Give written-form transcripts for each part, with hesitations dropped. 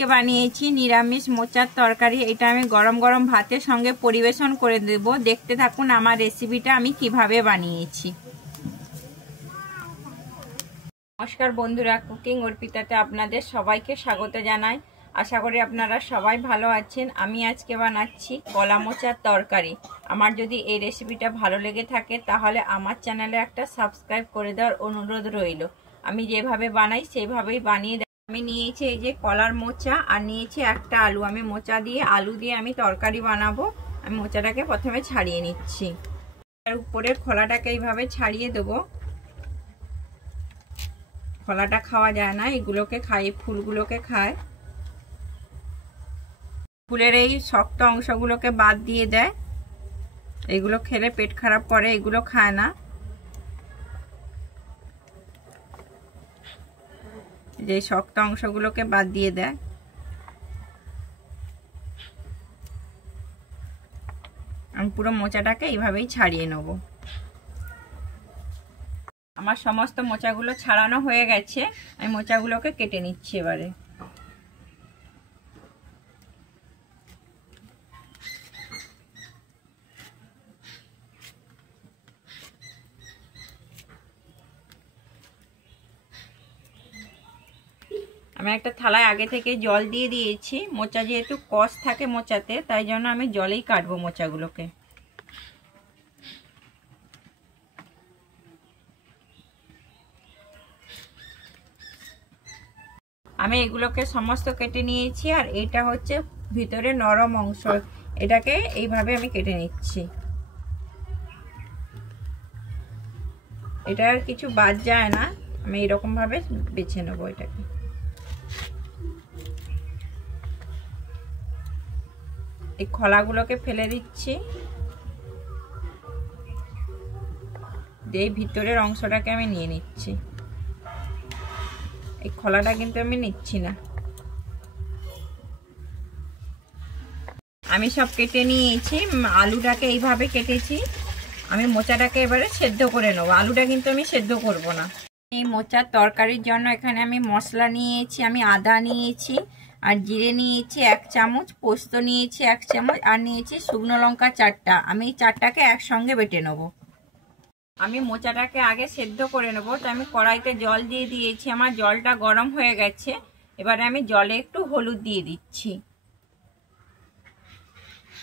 আজকে বানিয়েছি নিরামিষ মোচার তরকারি। এটা আমি গরম গরম ভাতের সঙ্গে পরিবেশন করে দেব। দেখতে থাকুন আমার রেসিপিটা আমি কিভাবে বানিয়েছি। নমস্কার বন্ধুরা, কুকিং অর্পিতাতে আপনাদের সবাইকে স্বাগত জানাই। আশা করি আপনারা সবাই ভালো আছেন। আমি আজকে বানাচ্ছি কলা মোচার তরকারি। আমার যদি এই রেসিপিটা ভালো লেগে থাকে তাহলে আমার চ্যানেলে একটা সাবস্ক্রাইব করে দেওয়ার অনুরোধ রইল। আমি যেভাবে বানাই সেইভাবেই বানিয়ে দেব। আমি নিয়েছি এই যে কলার মোচা আর নিয়েছি একটা আলু। আমি মোচা দিয়ে আলু দিয়ে আমি তরকারি বানাবো। আমি মোচাটাকে প্রথমে ছাড়িয়ে নিচ্ছি। তার উপরের খোলাটাকে এইভাবে ছাড়িয়ে দেবো। খোলাটা খাওয়া যায় না, এগুলোকে খাই, ফুলগুলোকে খায়। ফুলের এই শক্ত অংশগুলোকে বাদ দিয়ে দেয়। এগুলো খেলে পেট খারাপ করে, এগুলো খায় না। যে শক্ত অংশগুলোকে বাদ দিয়ে দেয়। আমি পুরো মোচাটাকে এইভাবেই ছাড়িয়ে নেব। আমার সমস্ত মোচাগুলো ছাড়ানো হয়ে গেছে। আমি মোচাগুলোকে কেটে নিচ্ছি এবারে। আমি একটা থালায় আগে থেকে জল দিয়ে দিয়েছি। মোচা যেহেতু কষ থাকে মোচাতে, তাই জন্য আমি জলেই কাটবো মোচাগুলোকে। আমি এগুলোকে সমস্ত কেটে নিয়েছি। আর এটা হচ্ছে ভিতরে নরম অংশ, এটাকে এইভাবে আমি কেটে নিচ্ছি। এটা আর কিছু বাদ যায় না, আমি এরকম ভাবে বেছে নেবো এটাকে। এই খোলাগুলোকে ফেলে দিচ্ছি। এই ভিতরের অংশটাকে আমি নিয়ে নিচ্ছি। এই খোলাটা কিন্তু আমি নিচ্ছি না। আমি সব কেটে নিয়েছি। আলুটাকে এইভাবে কেটেছি। আমি মোচাটাকে এবারে সেদ্ধ করে নেবো। আলুটা কিন্তু আমি সেদ্ধ করব না। এই মোচার তরকারির জন্য এখানে আমি মশলা নিয়েছি। আমি আদা নিয়েছি আর জিরে নিয়েছি 1 চামচ, পোস্ত নিয়েছি 1 চামচ, আর নিয়েছি শুকনো লঙ্কা 4টা। আমি এই 4টাকে একসঙ্গে বেটে নেবো। আমি মোচাটাকে আগে সেদ্ধ করে নেবো। তো আমি কড়াইতে জল দিয়ে দিয়েছি। আমার জলটা গরম হয়ে গেছে। এবারে আমি জলে একটু হলুদ দিয়ে দিচ্ছি।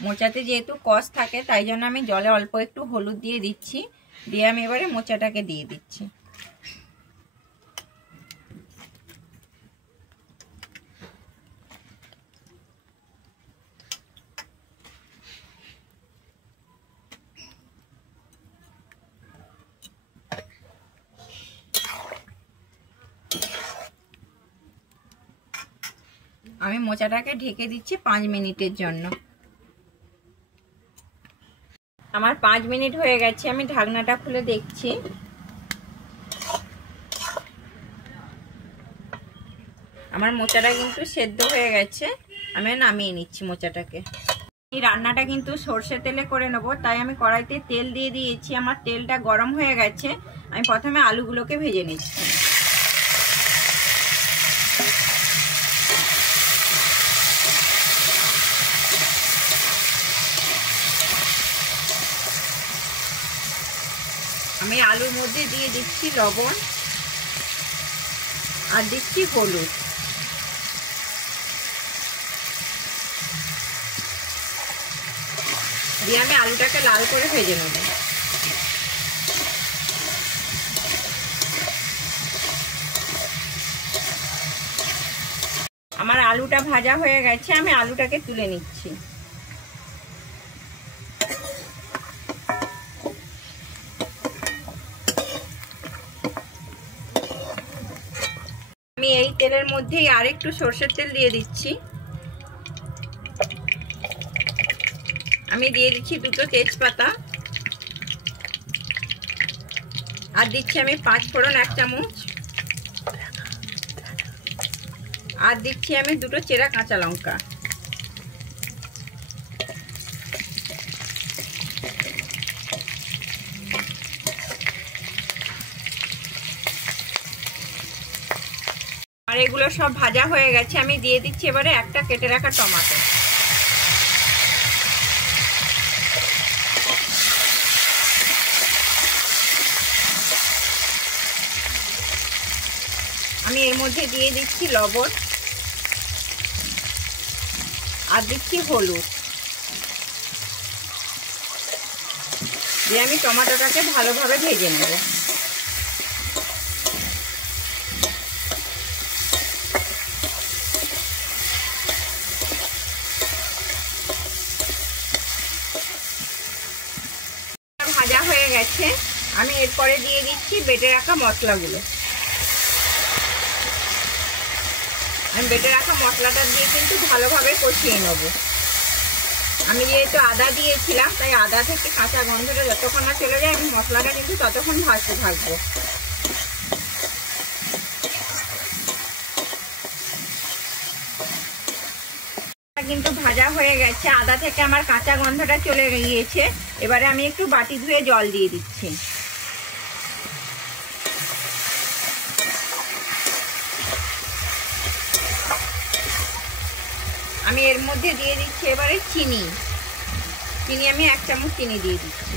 মোচাতে যেহেতু কষ থাকে তাই জন্য আমি জলে অল্প একটু হলুদ দিয়ে দিচ্ছি। দিয়ে আমি এবারে মোচাটাকে দিয়ে দিচ্ছি। আমি মোচাটাকে ঢেকে দিচ্ছি 5 মিনিটের জন্য। আমার 5 মিনিট হয়ে গেছে। আমি ঢাকনাটা খুলে দেখছি। আমার মোচাটা কিন্তু সেদ্ধ হয়ে গেছে। আমি নামিয়ে নিচ্ছি মোচাটাকে। এই রান্নাটা কিন্তু সরষে তেলে করে নেবো, তাই আমি কড়াইতে তেল দিয়ে দিয়েছি। আমার তেলটা গরম হয়ে গেছে। আমি প্রথমে আলুগুলোকে ভেজে নিচ্ছি। আমি আলুর মধ্যে দিয়ে দিচ্ছি লবণ আর দিচ্ছি হলুদ। দিয়ে আমি আলুটাকে লাল করে ভেজে নেব। আমার আলুটা ভাজা হয়ে গেছে। আমি আলুটাকে তুলে নিচ্ছি। আমি এই তেলের মধ্যেই আরেকটু সরষের তেল দিয়ে দিচ্ছি। আমি দিয়ে দিচ্ছি 2টো তেজপাতা, আর দিচ্ছি আমি 5 ফোড়ন 1 চামচ, আর দিচ্ছি আমি 2টো চেরা কাঁচা লঙ্কা। আর আমার এগুলো সব ভাজা হয়ে গেছে, আমি দিয়ে দিচ্ছি এবারে একটা কেটে রাখা টমেটো। আমি এর মধ্যে দিয়ে দিচ্ছি লবণ আর দিচ্ছি হলুদ, দিয়ে আমি টমেটোটাকে ভালোভাবে ভেজে নেব। ভাজা হয়ে গেছে, আমি এরপরে দিয়ে দিচ্ছি বেটে রাখা মশলাগুলো। আমি বেটে রাখা মশলাটা দিয়ে কিন্তু ভালোভাবে কষিয়ে নেব। আমি যেহেতু আদা দিয়েছিলাম তাই আদা থেকে কাঁচা গন্ধটা যতক্ষণ না চলে যায় আমি মশলাটা কিন্তু ততক্ষণ ভাজতে থাকবো। কিন্তু ভাজা হয়ে গেছে, আদা থেকে আমার কাঁচা গন্ধটা চলে গিয়েছে। এবারে আমি একটু বাটি ধুয়ে জল দিয়ে দিচ্ছি। আমি এর মধ্যে দিয়ে দিচ্ছি এবারে চিনি। আমি 1 চামচ চিনি দিয়ে দিচ্ছি।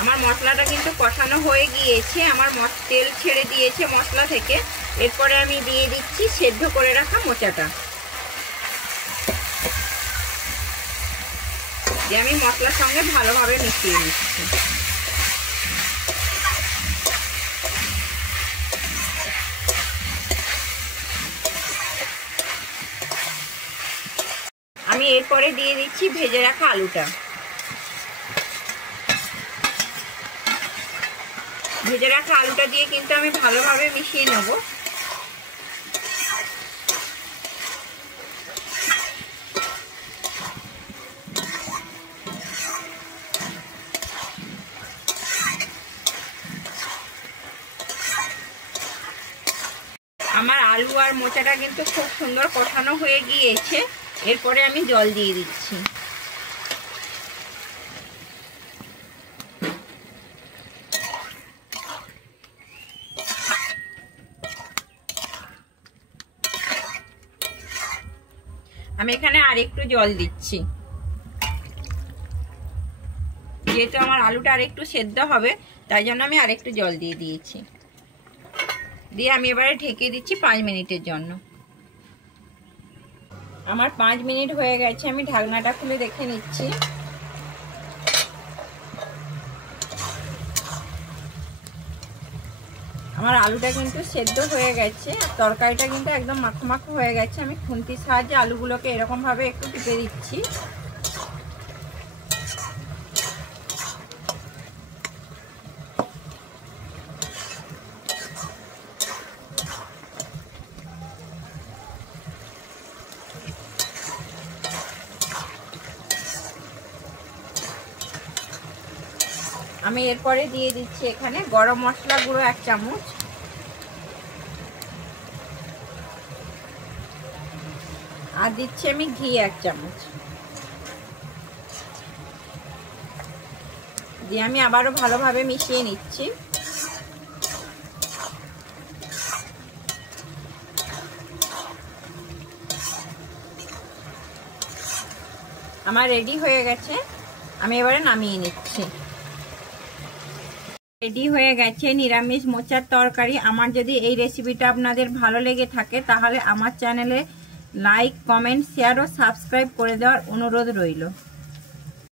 আমার মশলাটা কিন্তু কষানো হয়ে গিয়েছে, আমার তেল ছেড়ে দিয়েছে মশলা থেকে। এরপরে আমি দিয়ে দিচ্ছি সেদ্ধ করে রাখা মোচাটা, দিয়ে আমি মশলার সঙ্গে ভালোভাবে মিশিয়ে নিচ্ছি। আমি এরপরে দিয়ে দিচ্ছি ভেজে রাখা আলুটা। ভেজে রাখা আলুটা দিয়ে কিন্তু আমি ভালোভাবে মিশিয়ে নেব। আমার আলু আর মোচাটা কিন্তু খুব সুন্দর কষানো হয়ে গিয়েছে। এরপরে আমি জল দিয়ে দিচ্ছি। আমি এখানে আর একটু জল দিচ্ছি, যেহেতু আমার আলুটা আর একটু সেদ্ধ হবে তাই জন্য আমি আর একটু জল দিয়ে দিয়েছি। দিয়ে আমি এবারে ঢেকে দিচ্ছি 5 মিনিটের জন্য। আমার 5 মিনিট হয়ে গেছে, আমি ঢাকনাটা খুলে দেখে নিচ্ছি। আমার আলুটা কিন্তু সেদ্ধ হয়ে গেছে, আর তরকারিটা কিন্তু একদম মাখো মাখো হয়ে গেছে। আমি খুন্তির সাহায্যে আলুগুলোকে এরকম ভাবে একটু টিপে দিচ্ছি। আমি এরপরে দিয়ে দিচ্ছি এখানে গরম মশলা গুঁড়ো 1 চামচ, আর দিচ্ছি আমি ঘি 1 চামচ, দিয়ে আমি আবারও ভালোভাবে মিশিয়ে নিচ্ছি। আমার রেডি হয়ে গেছে, আমি এবারে নামিয়ে নিচ্ছি। রেডি হয়ে গেছে নিরামিষ মোচার তরকারি। আমার যদি এই রেসিপিটা আপনাদের ভালো লেগে থাকে তাহলে আমার চ্যানেলে লাইক, কমেন্ট, শেয়ার ও সাবস্ক্রাইব করে দেওয়ার অনুরোধ রইল।